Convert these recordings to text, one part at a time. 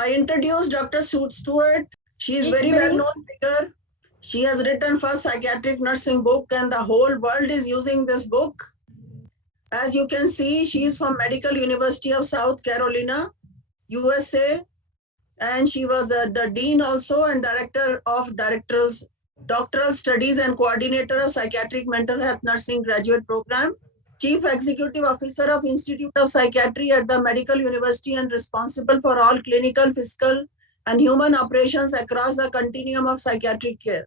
I introduced Dr. Stuart. She is very Anybody? well-known figure. She has written first psychiatric nursing book and the whole world is using this book. As you can see, she is from Medical University of South Carolina, USA, and she was the dean also and director of doctoral studies and coordinator of psychiatric mental health nursing graduate program, chief executive officer of Institute of Psychiatry at the Medical University and responsible for all clinical, physical, and human operations across the continuum of psychiatric care.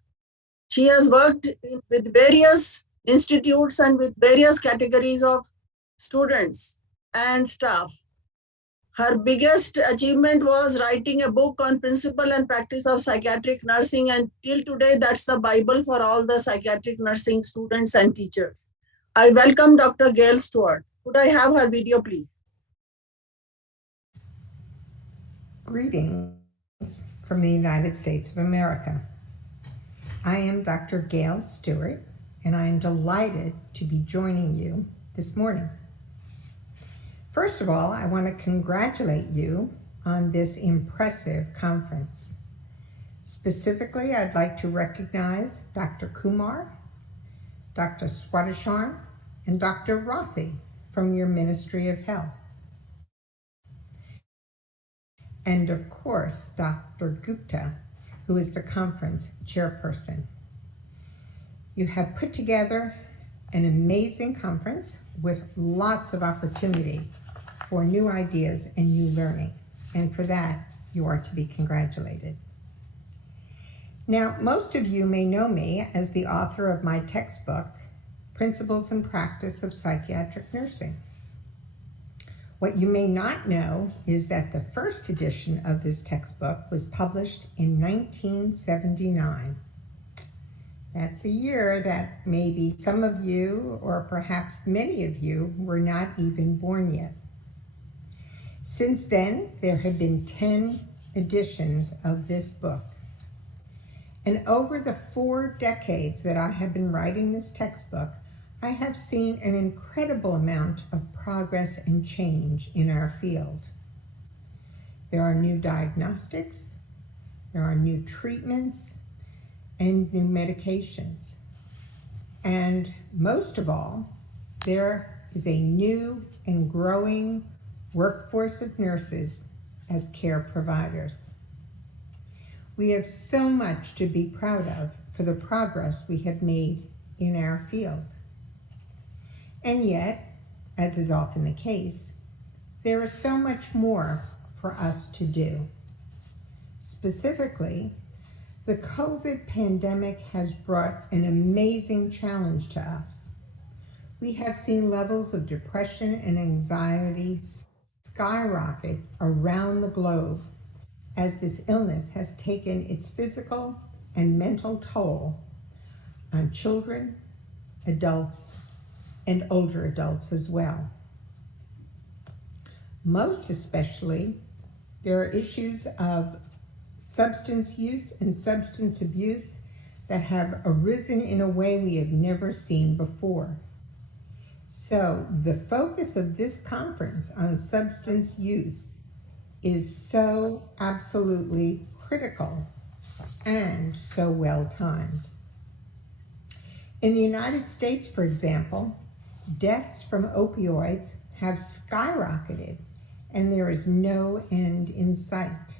She has worked with various institutes and with various categories of students and staff. Her biggest achievement was writing a book on principle and practice of psychiatric nursing, and till today, that's the Bible for all the psychiatric nursing students and teachers. I welcome Dr. Gail Stuart. Could I have her video, please? Greetings from the United States of America. I am Dr. Gail Stuart, and I am delighted to be joining you this morning. First of all, I want to congratulate you on this impressive conference. Specifically, I'd like to recognize Dr. Kumar, Dr. Swadesharm, and Dr. Rothi from your Ministry of Health. And of course, Dr. Gupta, who is the conference chairperson. You have put together an amazing conference with lots of opportunity for new ideas and new learning. And for that, you are to be congratulated. Now, most of you may know me as the author of my textbook, Principles and Practice of Psychiatric Nursing. What you may not know is that the first edition of this textbook was published in 1979. That's a year that maybe some of you, or perhaps many of you, were not even born yet. Since then, there have been 10 editions of this book. And over the 4 decades that I have been writing this textbook, I have seen an incredible amount of progress and change in our field. There are new diagnostics, there are new treatments, and new medications. And most of all, there is a new and growing workforce of nurses as care providers. We have so much to be proud of for the progress we have made in our field. And yet, as is often the case, there is so much more for us to do. Specifically, the COVID pandemic has brought an amazing challenge to us. We have seen levels of depression and anxiety skyrocket around the globe as this illness has taken its physical and mental toll on children, adults, and older adults as well. Most especially, there are issues of substance use and substance abuse that have arisen in a way we have never seen before. So the focus of this conference on substance use is so absolutely critical and so well timed. In the United States, for example, deaths from opioids have skyrocketed and there is no end in sight.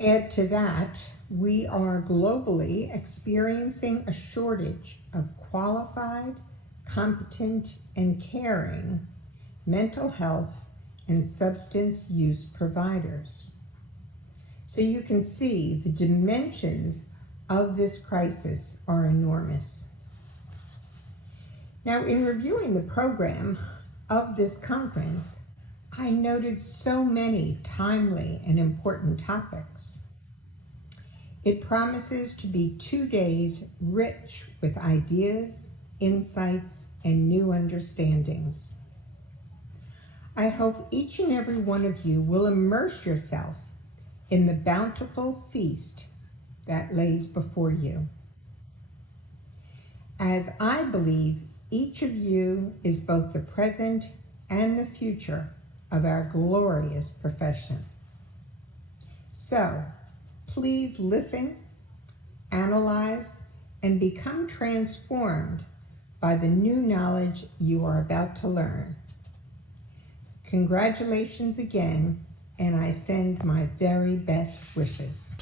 Add to that, we are globally experiencing a shortage of qualified, competent, and caring mental health and substance use providers. So you can see the dimensions of this crisis are enormous. Now, in reviewing the program of this conference, I noted so many timely and important topics. It promises to be 2 days rich with ideas, insights, and new understandings. I hope each and every one of you will immerse yourself in the bountiful feast that lays before you. As I believe each of you is both the present and the future of our glorious profession. So, please listen, analyze, and become transformed by the new knowledge you are about to learn. Congratulations again, and I send my very best wishes.